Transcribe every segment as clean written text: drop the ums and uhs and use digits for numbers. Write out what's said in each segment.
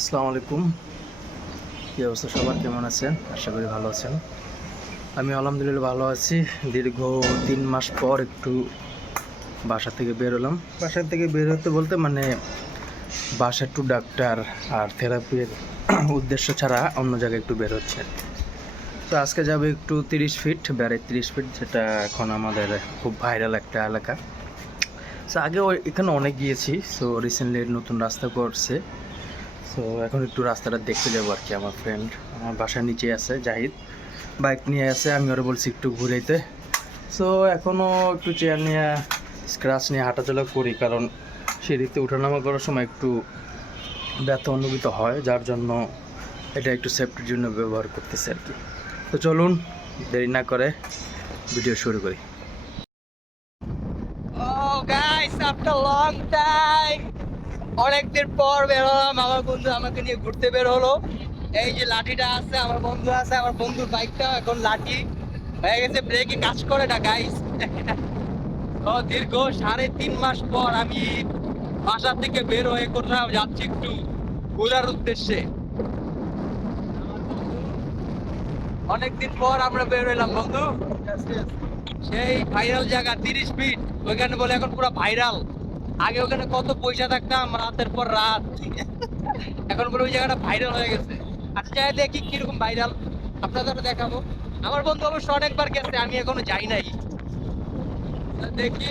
আসসালামু আলাইকুম। কী অবস্থা সবার, কেমন আছেন? আশা করি ভালো আছেন। আমি আলহামদুলিল্লাহ ভালো আছি। দীর্ঘ 3 মাস পর একটু বাসা থেকে বের হলাম। বাসা থেকে বের হতে বলতে বাসা টু ডাক্তার আর থেরাপির উদ্দেশ্য ছাড়া অন্য জায়গায় একটু বের হচ্ছে। তো আজকে যাবে একটু 30 ফিট, বেড়ে 30 ফিট, যেটা এখন আমাদের খুব ভাইরাল একটা এলাকা। সো আগেও এখানে অনেক গিয়েছি। সো রিসেন্টলি নতুন রাস্তা করছে। সো এখন একটু রাস্তাটা দেখতে যাবো আর কি। আমার ফ্রেন্ড আমার বাসার নিচে আছে, জাহিদ, বাইক নিয়ে আছে। আমি ওরা বলছি একটু ঘুরাইতে। সো এখনও একটু চেয়ার নিয়ে স্ক্র্যাচ নিয়ে হাঁটাচলা করি, কারণ সিঁড়িতে ওঠানামা করার সময় একটু ব্যথা অনুভূত হয়, যার জন্য এটা একটু সেফটির জন্য ব্যবহার করতেছে আর কি। তো চলুন দেরি না করে ভিডিও শুরু করি। অনেকদিন পর বের হলাম, আমার বন্ধু আমাকে নিয়ে ঘুরতে বের হলো। এই যে লাঠিটা আছে, আমার বন্ধু আছে, আমার বন্ধুর বাইকটা এখন লাঠি হয়ে গেছে, ব্রেকে কাজ করে না গাইস। তো দীর্ঘ 3.5 মাস পর আমি বাসা থেকে বের হয়ে কোথাও যাচ্ছি একটু ঘোরার উদ্দেশ্যে। অনেকদিন পর আমরা বের হইলাম বন্ধু, সেই ভাইরাল জায়গা 30 ফিট, ওইখানে বলে এখন পুরো ভাইরাল। আগে ওখানে কত পয়সা থাকতাম রাতের পর রাত, এখন বলে ওই জায়গাটা ভাইরাল হয়ে গেছে। আচ্ছা যাই দেখি কিরকম ভাইরাল, আপনাদের দেখাবো। আমার বন্ধু অবশ্য অনেকবার গেছে, আমি এখনো যাই নাই। দেখি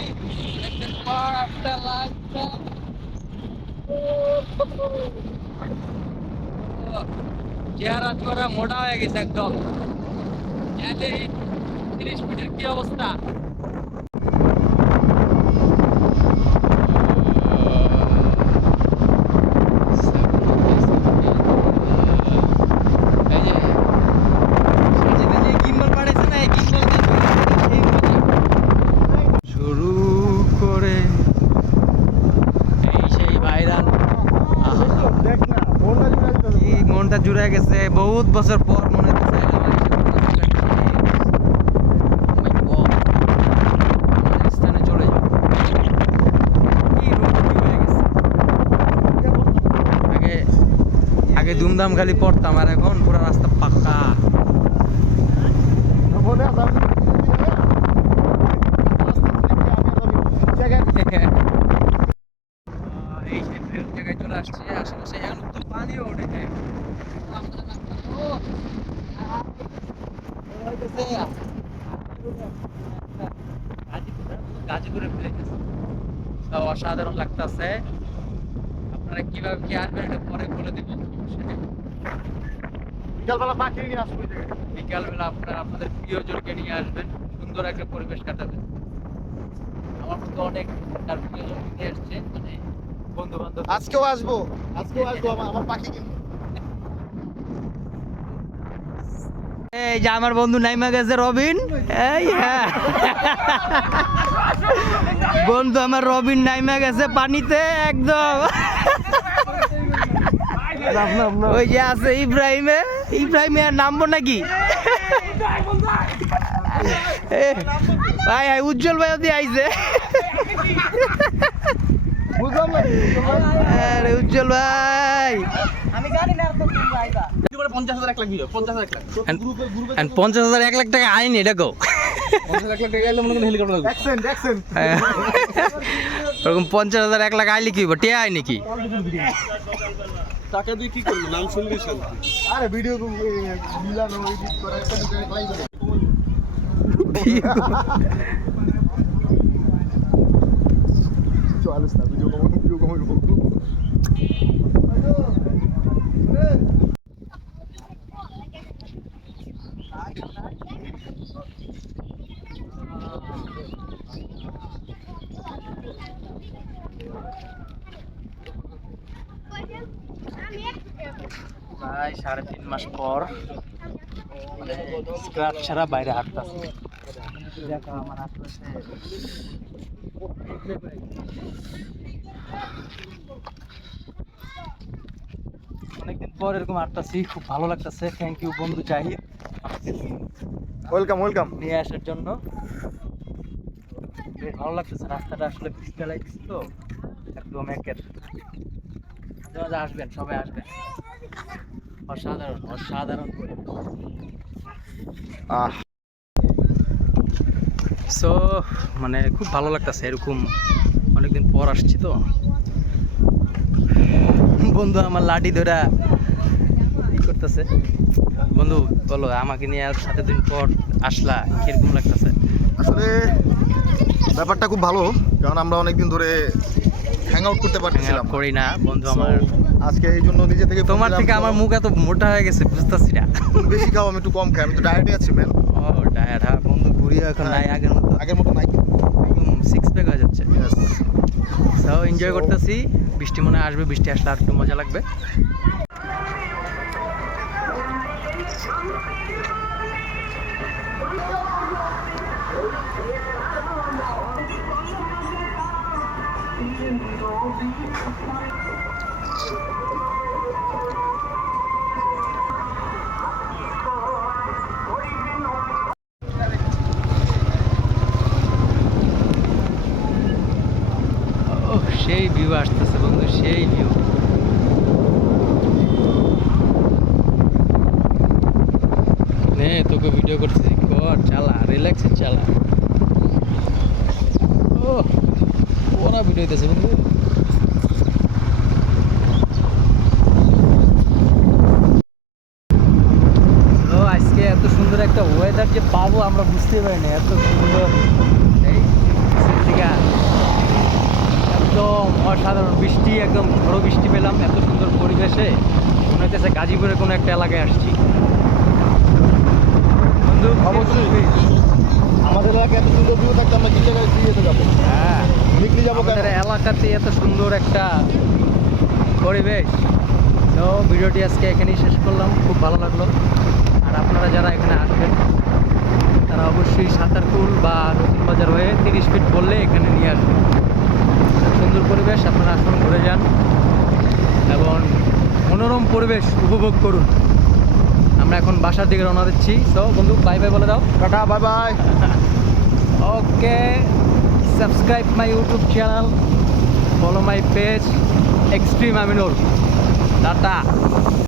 চেহারা চোরা মোটা হয়ে গেছে একদম। 30 ফিটের কি অবস্থা! শুরু করে এই সেই ভাইরাল, মনটা জুড়ে গেছে। বহুত বছর পর মনে হচ্ছে স্থানে চলে যাবো। আগে আগে ধুমধাম খালি পড়তাম, আর এখন পুরো রাস্তা পাক্কা। এই সেই জায়গায় চলে আসছে, আশেপাশে এখন তো পানিও ওঠে। গাজীপুরে ফেলে গেছে, অসাধারণ লাগতেছে। আপনারা কিভাবে কি আসবেন এটা পরে বলে দিব। বিকালবেলা আপনারা আপনাদের প্রিয়জনকে নিয়ে আসবেন, সুন্দর একটা পরিবেশ কাটাবেন। আমার মতো অনেক তার প্রিয়জন নিয়ে আসছে, মানে বন্ধু বান্ধব। আজকেও আসবো আমার পাখি কিনবো। এই যে আমার বন্ধু নাইমা গেছে রবিন। এই হ্যাঁ, বন্ধু আমার রবিন নাইমা গেছে পানিতে একদম। ওই যে আছে ইব্রাহিমের নামবো নাকি? ভাই ভাই উজ্জ্বল ভাই ওদি আইছে। আরে উজ্জ্বল ভাই, আমি জানি না তো তুমি আইবা। 50,000 1 লাখ ভিডিও, 50,000 1 লাখ 50,000 1 লাখ টাকা আইনি এটা গো। 50,000 1 লাখ টাকা এলে মনে করেন হেলিকপ্টার লাগবে। ওরকম 50,000 1 লাখ আইলে কি টিয়া আই নাকি? টাকা দিয়ে কি করবো? নাম শুনলি শান্তি। আরে ভিডিও মিলানো এডিট করা একটা লাইভ করে। চল না ভিডিও কমাবো। প্রায় 3.5 মাস পর স্ক্র্যাচ ছাড়া বাইরে হাঁটতেছি। দেখো আমার আশেপাশে অনেকদিন পর এরকম হাঁটতেছি, খুব ভালো লাগতেছে। থ্যাংক ইউ বন্ধু জাহিদ ওয়েলকাম নিয়ে আসার জন্য। বেশ ভালো লাগতেছে, রাস্তাটা আসলে পিছতে লাগছে তো একদম একের। মাঝে মাঝে আসবেন, সবাই আসবেন। অসাধারণ অসাধারণ সো মানে খুব ভালো লাগতেছে, এরকম অনেকদিন পর আসছি তো। বন্ধু আমার লাঠি ধরা কি করতেছে। বন্ধু বলো, আমাকে নিয়ে আর 7 দিন পর আসলা, কিরকম লাগতেছে? আসলে ব্যাপারটা খুব ভালো, কারণ আমরা অনেকদিন ধরে হ্যাং আউট করতে পারতেছিলাম না। করি না বন্ধু So, আমার। আজকে এই জন্য নিজে থেকে phone তোমার দিলাম, থেকে আমার চলো। মুখ এত মোটা হয়ে গেছে বুঝতেছি না। তুমি বেশি খাও, আমি একটু কম খাই, আমি তো ডায়েটে আছি ম্যান। ও টায়ার্ড, হ্যাঁ বন্ধু, ঘুরিয়ে এখন নাই আগের মতো, আগের মতো নাই কিন্তু। একদম 6 প্যাক হয়ে যাচ্ছে। Yes. সো এনজয় So- করতেছি। বৃষ্টি মনে হয় আসবে, বৃষ্টি আসলে আর একটু মজা লাগবে। ও সেই ভিউ আসতেছে বন্ধু, সেই ভিউ। নে তোকে ভিডিও করতেছি, কর, চালা, রিল্যাক্সে চালা। ও ওরা ভিডিও দিতেছে বন্ধু। তো আজকে এত সুন্দর একটা ওয়েদার যে পাবো আমরা বুঝতে পারিনি, এত সুন্দর। এই থেকে একদম অসাধারণ বৃষ্টি, একদম ঝড়ো বৃষ্টি পেলাম এত সুন্দর পরিবেশে, মনে হইতেছে গাজীপুরের কোনো একটা এলাকায় আসছি বন্ধু। অবশ্যই। আমাদের এলাকায় এত সুন্দর ভিউ থাকতে আমরা কি জায়গায় কি যেতে যাবো? হ্যাঁ, নিকলি যাবো কেন? আমাদের এলাকাতে এত সুন্দর একটা পরিবেশ। তো ভিডিওটি আজকে এখানেই শেষ করলাম, খুব ভালো লাগলো। আর আপনারা যারা এখানে আসবেন তারা অবশ্যই সাঁতারকুল বা নতুন বাজার হয়ে 30 ফিট বললে এখানে নিয়ে আসবেন। অনেক সুন্দর পরিবেশ, আপনারা আসুন, ঘুরে যান এবং মনোরম পরিবেশ উপভোগ করুন। আমরা এখন বাসার দিকে রওনা দিচ্ছি। সো বন্ধু বাই বাই বলে দাও। Tata, bye bye. Okay, subscribe my YouTube channel, follow my page, Extreme Aminul. Tata.